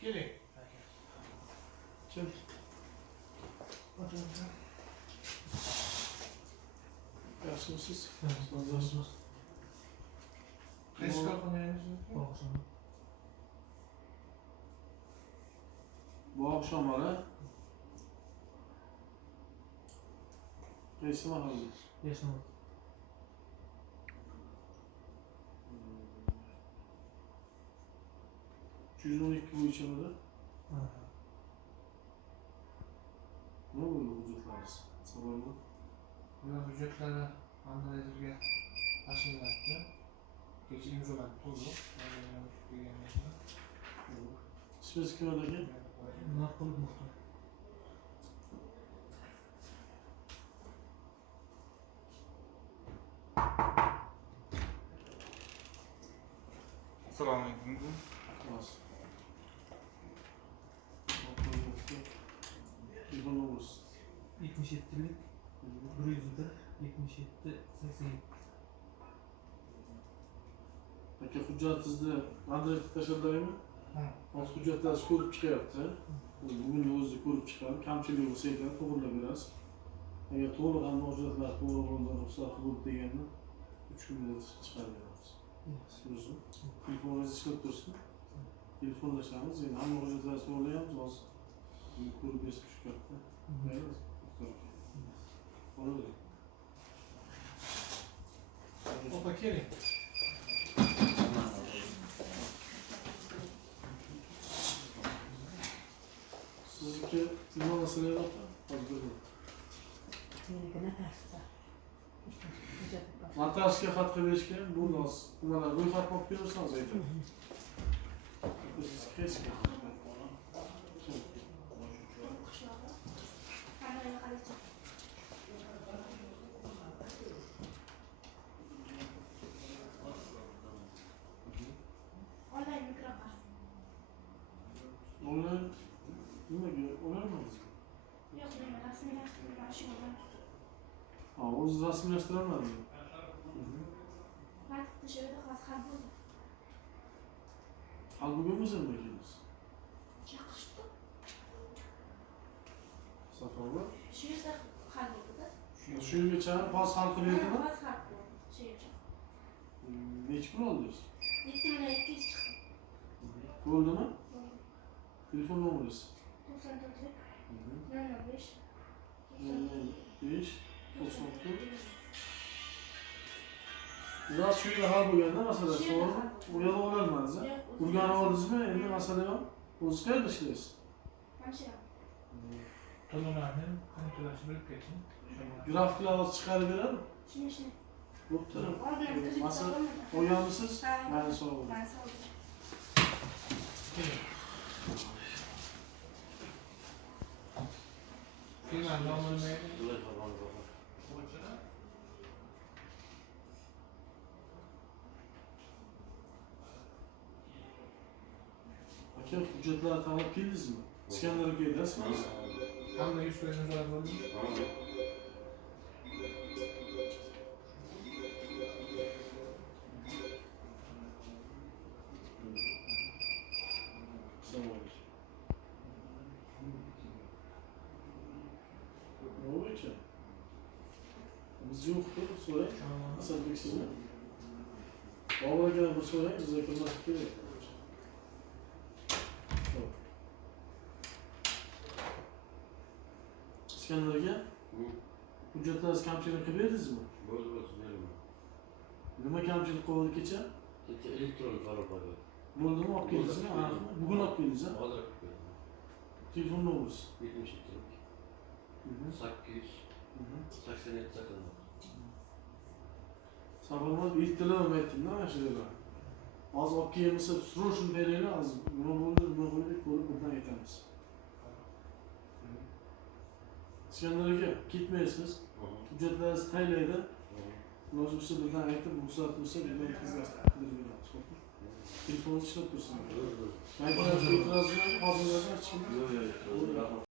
Keling. Kim? Yaxshimisiz? Yaxshimisiz. Qaysi korxonangiz? Bu akşam hali qaysi mahalla? Yashnobod. 212 bo'yicha midi? Nima bo'ldi hujjatlaringiz? Sababi? Bular hujjatlari analizga tashlanadi. Kecha imzolanib to'liq. Ismingiz kim aka? Narxolog Muxtor. Assalomu alaykum. Xullas. Telefon nomerisi. 77'lik 101 77 87. Aka hujjatingizni adresga tashladingmi? Hozir hujjatlaringiz ko'rib chiqyapti. Bugun o'zingiz ko'rib chiqadi. Kamchilik bo'lsa ekan to'g'rilab berasiz. Agar to'liq hamma hujjatlar to'g'ri bo'ldi, ruxsat bo'ldi deganda 3 kunda chiqarib beramiz. Sizmi? Telefoningiz ishlab tursin. Telefonlashamiz. Endi hamma hujjatlarni to'g'rilayapmiz hozir. Buni ko'rib berib chiqyapti. Mayli. Bo'ladi. Opa keling. Sizniki nima masala yo'q? Hozir Meniki Natasha. Natashga xat qilib berishgan. Bu nos. Mana ro'yxat olib bersangiz aytadi. Siz qaysi? Online nimaga o'ylamadingiz? Yo'q, men rasmiylashtirgan shu bilan. Ha, o'zingiz rasmiylashtirolmadingizmi? Vaqt dışarıda hozir hal bo'ldi. Hal bo'lganmisiz nima kelasiz? Chaqirishdi. Safarda. Shu yerda hal bo'ldi-da. Shu yergacha hozir hal qilyaptimi? Hozir hal bo'ldi. Shu yerda. Necha pul oldingiz? 7200 chiqdi. Bo'ldimi? Telefon nomeringiz? 94 05 5 94. Biraz şu yerda hal bo'lganda masala to'g'rimi? U yerda o'rganmadingiz, ha? Urganib oldingizmi? Endi masala yo'q. O'zingiz qayerda ishlaysiz? Hamshira. To'lovlarni qanday to'lashni bilib keting. Grafiklar chiqarib beradi. Shuni. Bo'pti. Oldin kredit Masala olganman. olganmisiz? Ha. Mayli, sog' bo'ling. Men sog' bo'ling. Keling. Firmani nomini mayli. Aka, hujjatlarni tanlab keldingizmi? Skanerga keldingizmi? Hamda 100 foiz nazorat bo'ldi. Ne oluyor ki? Biz yoktu, sorayım. Asadbek sizin. Vallahi gene bu sorayım, biz yakınlaştık değil. İskender'e hujjatlaringiz kamchilik qilib berdingizmi? Bo'ldi, berdim. Nima kamchilik qildi kecha? Kecha elektron qarorlar. Bo'ldimi, olib keldingizmi? Bugun olib keldingiz, ha? Hozir berdim. Telefon nomeriniz? 72 800 87 80. Safarmat ertalab aytdim-da mana shu yerda. Hozir olib kelmasa, sroshni beraylik, hozir nima bo'ldi, nima bo'ldi, ko'rib birdan aytamiz. İskender aka, ketmaysiz. Hujjatlaringizni taylaydi. Lozim bo'lsa birdan aytib, ruxsat bo'lsa birdan tezlashtirib beramiz. Telefoningiz ishlab tursin. Mayli, e'tiroz yo'q, hozirlardan hech kim. Yo'q, yo'q.